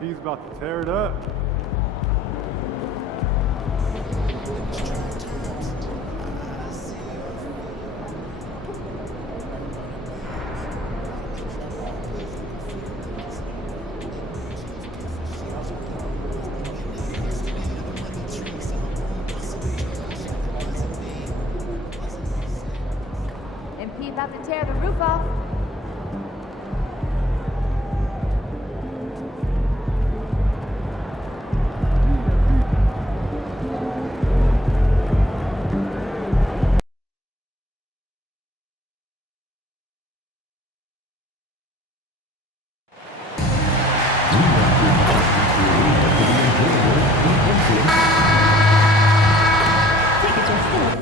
He's about to tear it up. MP about to tear the roof off.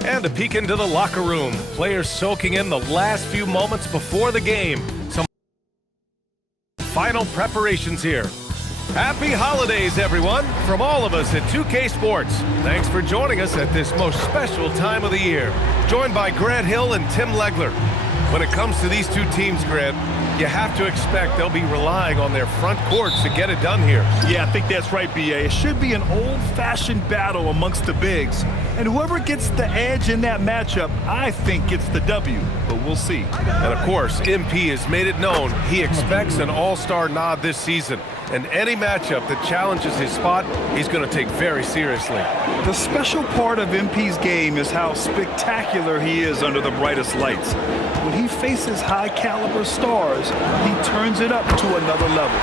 And a peek into the locker room. Players soaking in the last few moments before the game. Some final preparations here. Happy holidays, everyone, from all of us at 2K Sports. Thanks for joining us at this most special time of the year. Joined by Grant Hill and Tim Legler. When it comes to these two teams, Grant, you have to expect they'll be relying on their front courts to get it done here. Yeah, I think that's right, B.A. It should be an old-fashioned battle amongst the bigs. And whoever gets the edge in that matchup, I think gets the W. But we'll see. And of course, MP has made it known he expects an all-star nod this season. And any matchup that challenges his spot, he's going to take very seriously. The special part of MP's game is how spectacular he is under the brightest lights. When he faces high-caliber stars, he turns it up to another level.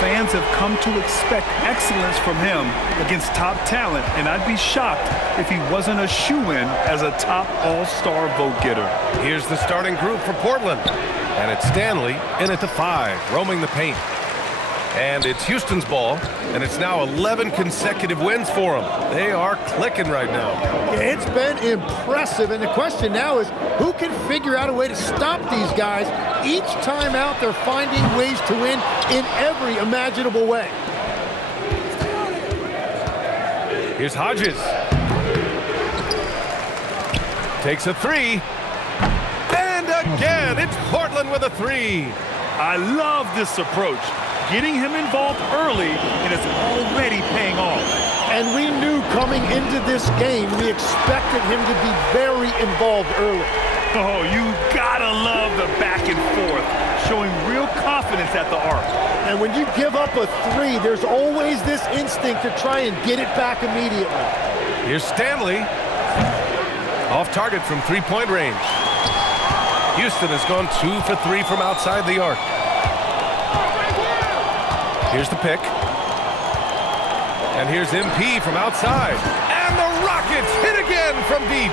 Fans have come to expect excellence from him against top talent, and I'd be shocked if he wasn't a shoo-in as a top all-star vote-getter. Here's the starting group for Portland. And it's Stanley in at the 5, roaming the paint. And it's Houston's ball, and it's now 11 consecutive wins for them. They are clicking right now. Yeah, it's been impressive, and the question now is who can figure out a way to stop these guys? Each time out, they're finding ways to win in every imaginable way. Here's Hodges. Takes a 3. And again, it's Portland with a 3. I love this approach. Getting him involved early, and it's already paying off. And we knew coming into this game, we expected him to be very involved early. Oh, you gotta love the back and forth, showing real confidence at the arc. And when you give up a 3, there's always this instinct to try and get it back immediately. Here's Stanley. Off target from three-point range. Houston has gone 2 for 3 from outside the arc. Here's the pick. And here's MP from outside. And the Rockets hit again from deep.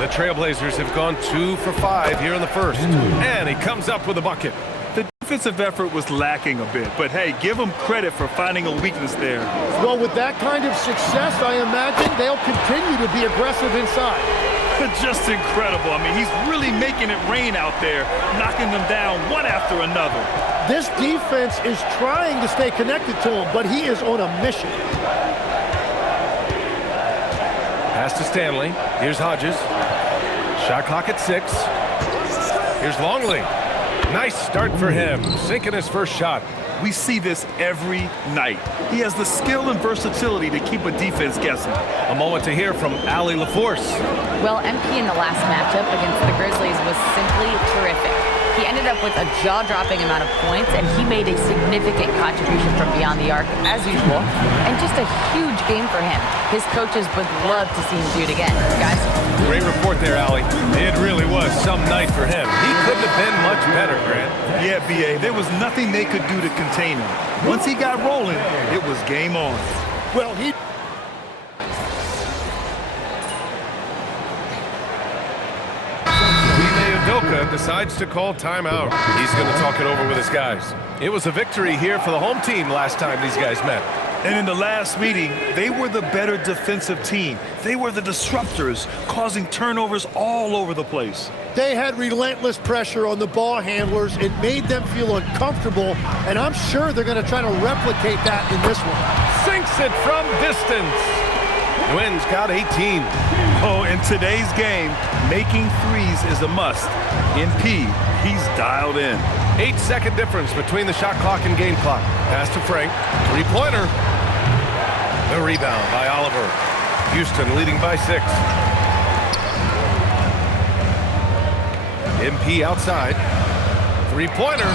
The Trailblazers have gone 2 for 5 here in the first. And he comes up with a bucket. The defensive effort was lacking a bit, but hey, give them credit for finding a weakness there. Well, with that kind of success, I imagine they'll continue to be aggressive inside. Just incredible. I mean, he's really making it rain out there, knocking them down one after another. This defense is trying to stay connected to him, but he is on a mission. Pass to Stanley. Here's Hodges. Shot clock at 6. Here's Longley. Nice start for him, sinking his first shot. We see this every night. He has the skill and versatility to keep a defense guessing. A moment to hear from Allie LaForce. Well, MP in the last matchup against the Grizzlies was simply terrific. He ended up with a jaw-dropping amount of points, and he made a significant contribution from beyond the arc, as usual, and just a huge game for him. His coaches would love to see him do it again. Guys? Great report there, Allie. It really was some night for him. He couldn't have been much better, Grant. Yeah, B.A., there was nothing they could do to contain him. Once he got rolling, it was game on. Well, he... Udoka decides to call timeout. He's going to talk it over with his guys. It was a victory here for the home team last time these guys met. And in the last meeting, they were the better defensive team. They were the disruptors, causing turnovers all over the place. They had relentless pressure on the ball handlers. It made them feel uncomfortable, and I'm sure they're going to try to replicate that in this one. Sinks it from distance. Nguyen's got 18. Oh, in today's game, making threes is a must. MP, he's dialed in. 8-second difference between the shot clock and game clock. Pass to Frank. Three-pointer. The rebound by Oliver. Houston leading by 6. MP outside. Three-pointer.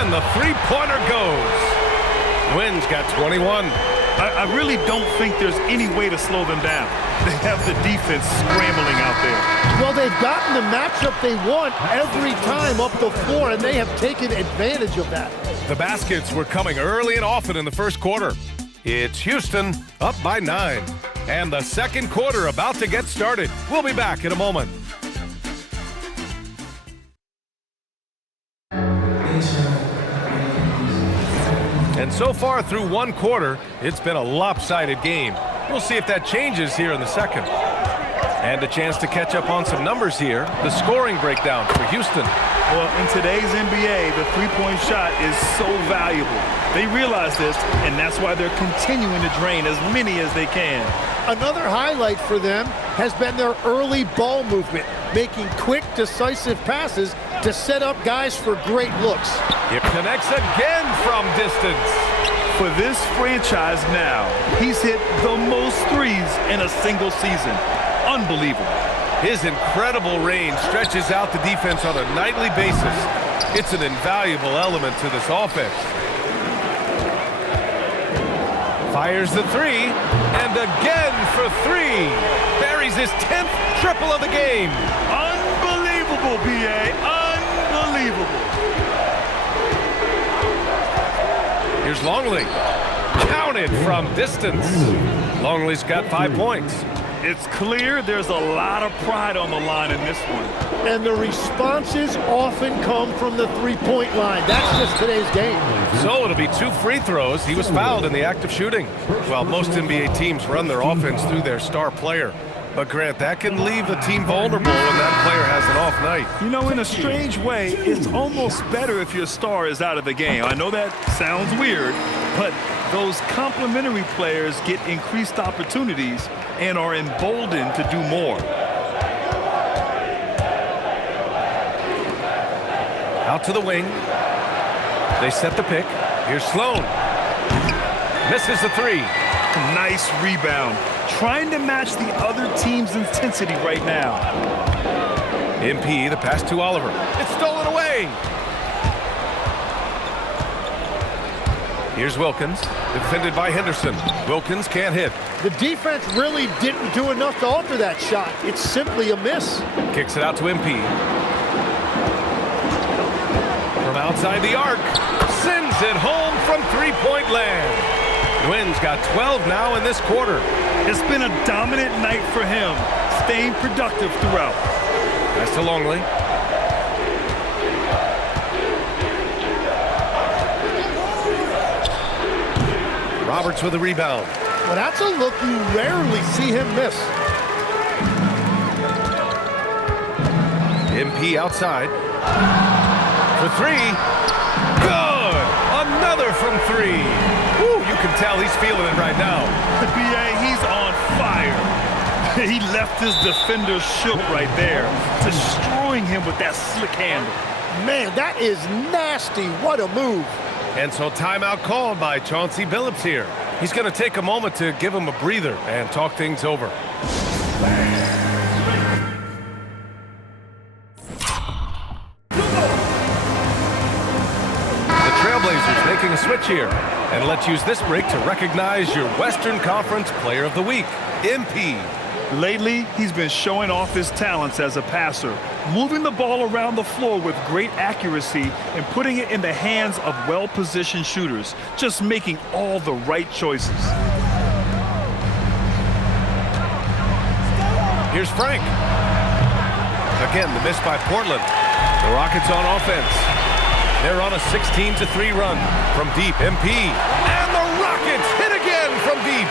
And the three-pointer goes. Wynn's got 21. I really don't think there's any way to slow them down. They have the defense scrambling out there. Well, they've gotten the matchup they want every time up the floor, and they have taken advantage of that. The baskets were coming early and often in the first quarter. It's Houston up by 9. And the second quarter about to get started. We'll be back in a moment. And so far through one quarter, it's been a lopsided game. We'll see if that changes here in the second. And a chance to catch up on some numbers here. The scoring breakdown for Houston. Well, in today's NBA, the three-point shot is so valuable. They realize this, and that's why they're continuing to drain as many as they can. Another highlight for them has been their early ball movement, making quick, decisive passes to set up guys for great looks. It connects again from distance. For this franchise now, he's hit the most threes in a single season. Unbelievable. His incredible range stretches out the defense on a nightly basis. It's an invaluable element to this offense. Fires the three, and again for 3. Buries his 10th triple of the game. Unbelievable, B.A. Unbelievable. Here's Longley. Counted from distance. Longley's got 5 points. It's clear there's a lot of pride on the line in this one. And the responses often come from the three-point line. That's just today's game. So it'll be 2 free throws. He was fouled in the act of shooting. Well, most NBA teams run their offense through their star player. But Grant, that can leave the team vulnerable when that player has an off night. You know, in a strange way, it's almost better if your star is out of the game. I know that sounds weird, but those complementary players get increased opportunities and are emboldened to do more. Out to the wing. They set the pick. Here's Sloan. Misses the 3. Nice rebound. Trying to match the other team's intensity right now. MP, the pass to Oliver. It's stolen away. Here's Wilkins, defended by Henderson. Wilkins can't hit. The defense really didn't do enough to alter that shot. It's simply a miss. Kicks it out to MP. From outside the arc. Sends it home from three-point land. Wynn's got 12 now in this quarter. It's been a dominant night for him, staying productive throughout. Pass to Longley. Roberts with a rebound. Well, that's a look you rarely see him miss. MP outside. For 3. Good! Another from 3. Woo, you can tell he's feeling it right now. The B.A., he's on fire. He left his defender shook right there, destroying him with that slick handle. Man, that is nasty. What a move. And so timeout called by Chauncey Billups here. He's going to take a moment to give him a breather and talk things over. The Trailblazers making a switch here. And let's use this break to recognize your Western Conference Player of the Week, MP. Lately, he's been showing off his talents as a passer, moving the ball around the floor with great accuracy and putting it in the hands of well-positioned shooters, just making all the right choices. Here's Frank. Again, the miss by Portland. The Rockets on offense. They're on a 16-3 run from deep. MP. And the Rockets hit again from deep.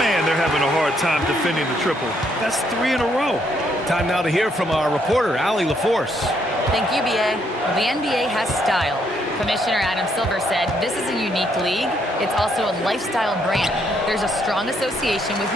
Man, they're having a hard time defending the triple. That's 3 in a row. Time now to hear from our reporter, Allie LaForce. Thank you, BA. Well, the NBA has style. Commissioner Adam Silver said this is a unique league. It's also a lifestyle brand. There's a strong association with